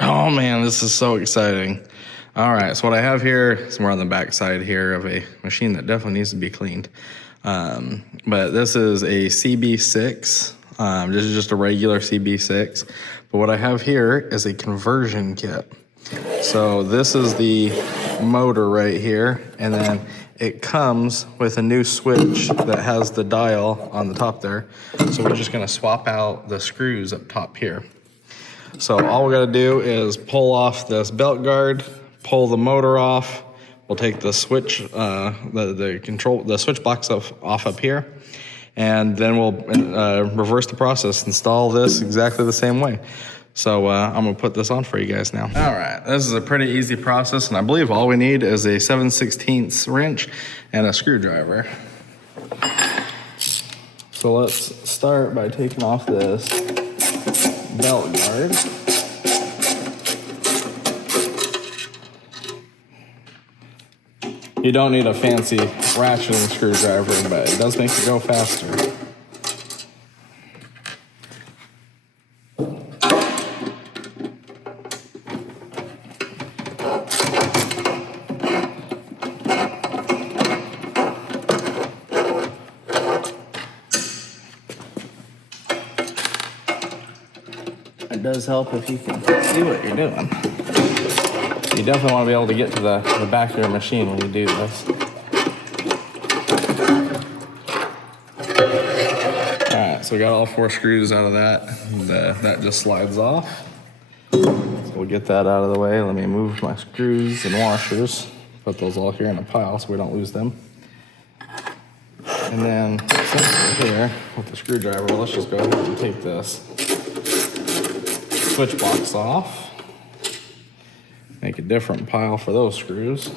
Oh man, this is so exciting. All right, so what I have here is more on the back side here of a machine that definitely needs to be cleaned. But this is a CB6. This is just a regular CB6. But what I have here is a conversion kit. So this is the motor right here, and then it comes with a new switch that has the dial on the top there. So we're just gonna swap out the screws up top here. So all we gotta do is pull off this belt guard, pull the motor off. We'll take the switch, the switch box off up here, and then we'll reverse the process, install this exactly the same way. So I'm gonna put this on for you guys now. All right, this is a pretty easy process, and I believe all we need is a 7/16 wrench and a screwdriver. So let's start by taking off this belt guard. You don't need a fancy ratcheting screwdriver, but it does make it go faster. It does help if you can see what you're doing. You definitely want to be able to get to the back of your machine when you do this. All right, so we got all 4 screws out of that. And, that just slides off. So we'll get that out of the way. Let me move my screws and washers. Put those all here in a pile so we don't lose them. And then since we're here with the screwdriver, let's just go ahead and take this switch box off. Make a different pile for those screws.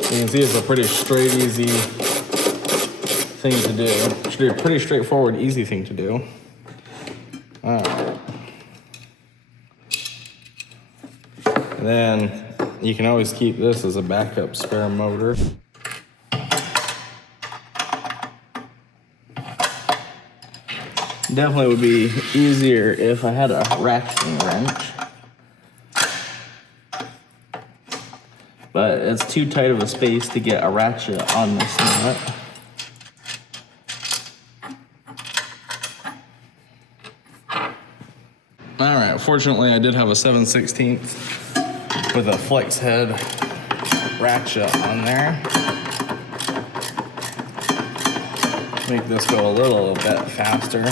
You can see it's a pretty straight, easy thing to do. It should be a pretty straightforward, easy thing to do. All right. And then you can always keep this as a backup spare motor. Definitely would be easier if I had a ratcheting wrench. But it's too tight of a space to get a ratchet on this nut. All right, fortunately I did have a 7/16 with a flex head ratchet on there. Make this go a little bit faster.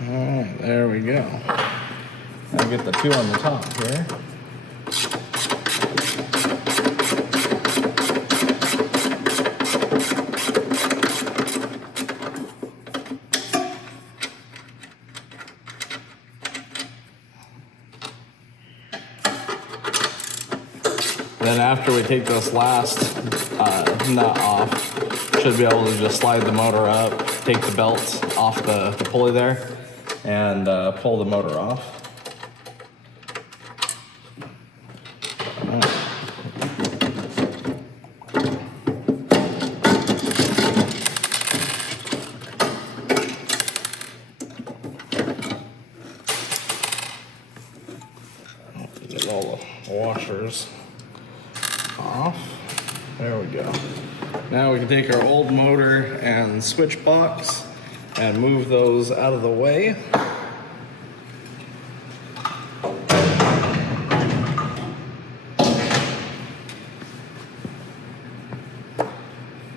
All right, there we go. I'll get the 2 on the top here. Then after we take this last nut off, should be able to just slide the motor up, take the belt off the pulley there, and pull the motor off. Get all the washers off. There we go. Now we can take our old motor and switch box and move those out of the way.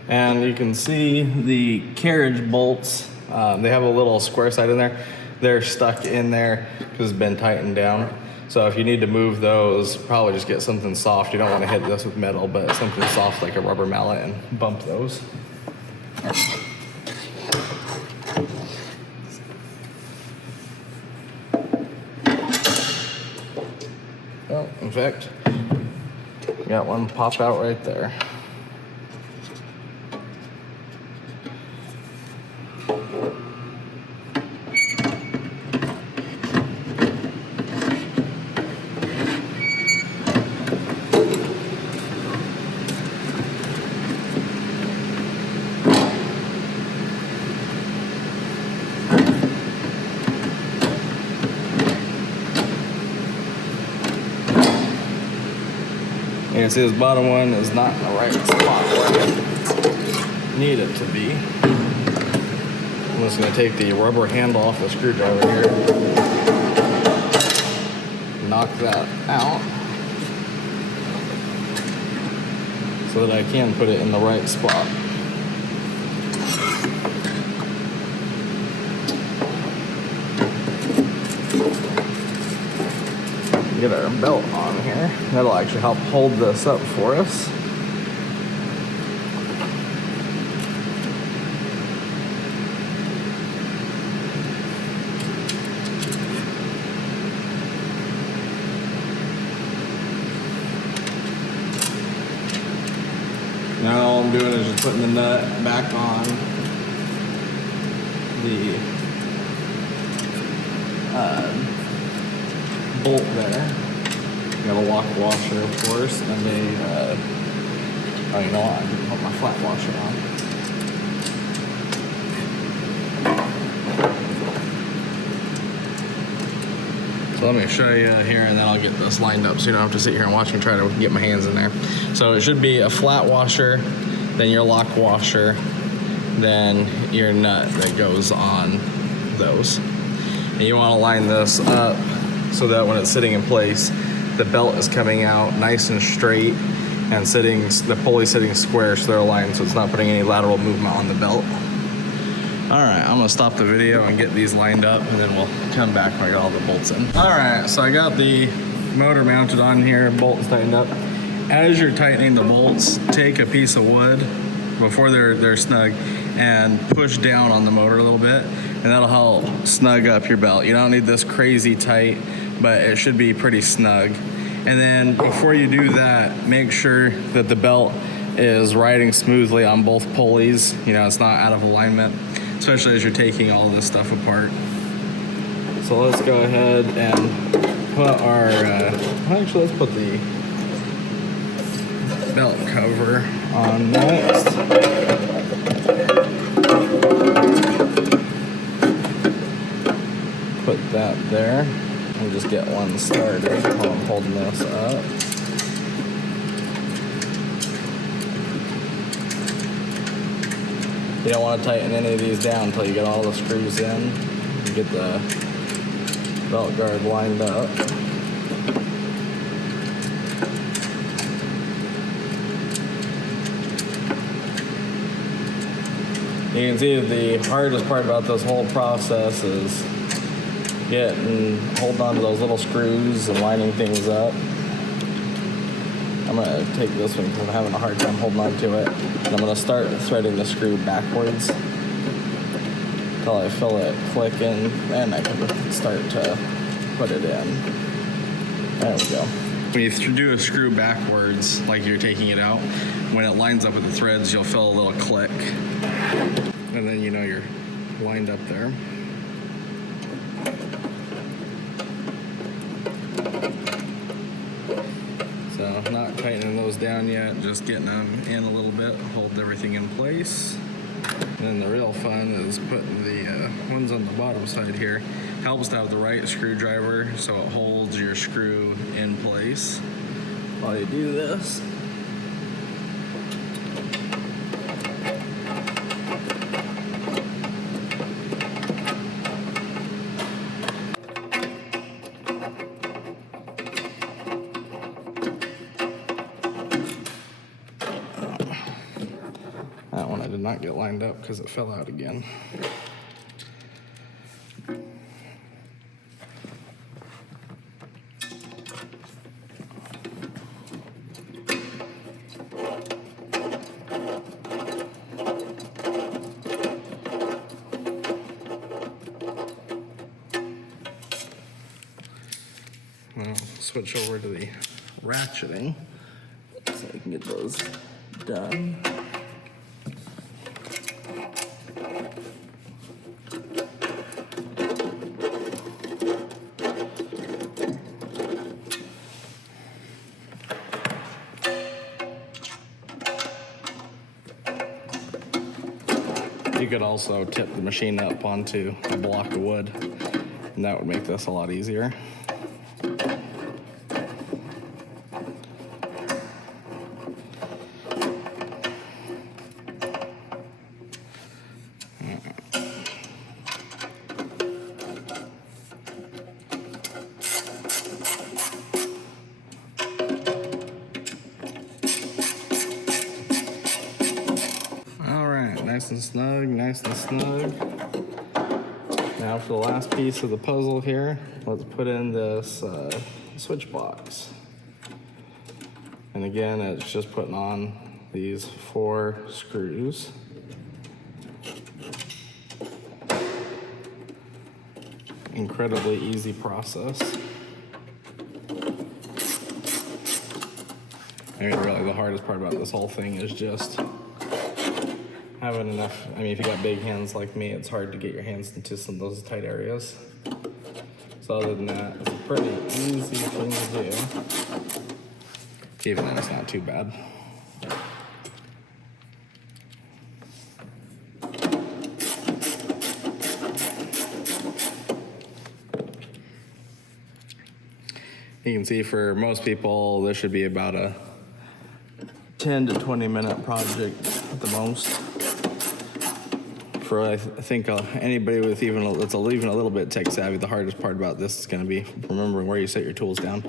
And you can see the carriage bolts. They have a little square side in there. They're stuck in there because it's been tightened down. So if you need to move those, probably just get something soft. You don't want to hit this with metal, but something soft like a rubber mallet and bump those. Oh, in fact, got one pop out right there. You can see this bottom one is not in the right spot where I need it to be. I'm just going to take the rubber handle off the screwdriver here, knock that out so that I can put it in the right spot. Get our belt on here. That'll actually help hold this up for us. Now all I'm doing is just putting the nut back on the bolt there. You have a lock washer, of course, and a, oh, you know what? I didn't put my flat washer on. So let me show you here, and then I'll get this lined up so you don't have to sit here and watch me try to get my hands in there. So it should be a flat washer, then your lock washer, then your nut that goes on those. And you want to line this up so that when it's sitting in place, the belt is coming out nice and straight and the pulley sitting square so they're aligned so it's not putting any lateral movement on the belt. All right, I'm gonna stop the video and get these lined up and then we'll come back when I got all the bolts in. All right, so I got the motor mounted on here, bolts tightened up. As you're tightening the bolts, take a piece of wood before they're snug and push down on the motor a little bit, and that'll help snug up your belt. You don't need this crazy tight, but it should be pretty snug. And then before you do that, make sure that the belt is riding smoothly on both pulleys. You know, it's not out of alignment, especially as you're taking all this stuff apart. So let's go ahead and put our, actually let's put the belt cover on next. Put that there. We'll just get one started while I'm holding this up. You don't want to tighten any of these down until you get all the screws in. You get the belt guard lined up. You can see the hardest part about this whole process is holding on to those little screws and lining things up. I'm gonna take this one because I'm having a hard time holding on to it. And I'm gonna start threading the screw backwards until I feel it clicking, and I can start to put it in. There we go. When you do a screw backwards, like you're taking it out, when it lines up with the threads, you'll feel a little click. And then you know you're lined up there. So not tightening those down yet, just getting them in a little bit, hold everything in place. And then the real fun is putting the ones on the bottom side here. Helps to have the right screwdriver so it holds your screw in place while you do this. That one I did not get lined up because it fell out again. I'll switch over to the ratcheting so I can get those done. You could also tip the machine up onto a block of wood, and that would make this a lot easier. Nice and snug, nice and snug. Now for the last piece of the puzzle here, let's put in this switch box. And again, it's just putting on these 4 screws. Incredibly easy process. I mean, really the hardest part about this whole thing is just having enough. I mean, if you got big hands like me, it's hard to get your hands into some of those tight areas. So other than that, it's a pretty easy thing to do. Even then, it's not too bad. You can see for most people, this should be about a 10 to 20 minute project at the most. For I think anybody with that's even a little bit tech savvy, the hardest part about this is going to be remembering where you set your tools down.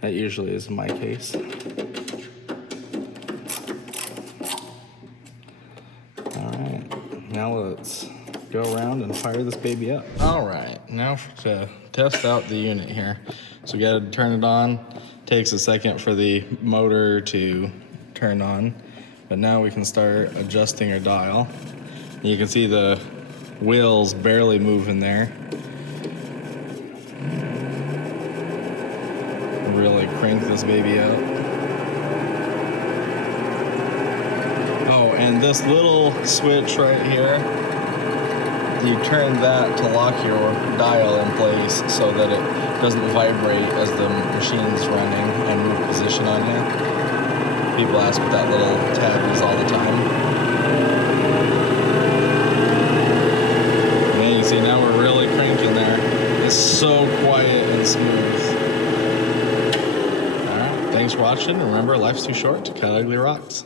That usually is my case. All right, now let's go around and fire this baby up. All right, now to test out the unit here. So we got to turn it on. Takes a second for the motor to turn on, but now we can start adjusting our dial. You can see the wheels barely moving there. Really crank this baby up. Oh, and this little switch right here, you turn that to lock your dial in place so that it doesn't vibrate as the machine's running and move position on you. People ask what that little tab is all the time. See, now we're really cranking there. It's so quiet and smooth. All right, thanks for watching. Remember, life's too short to cut ugly rocks.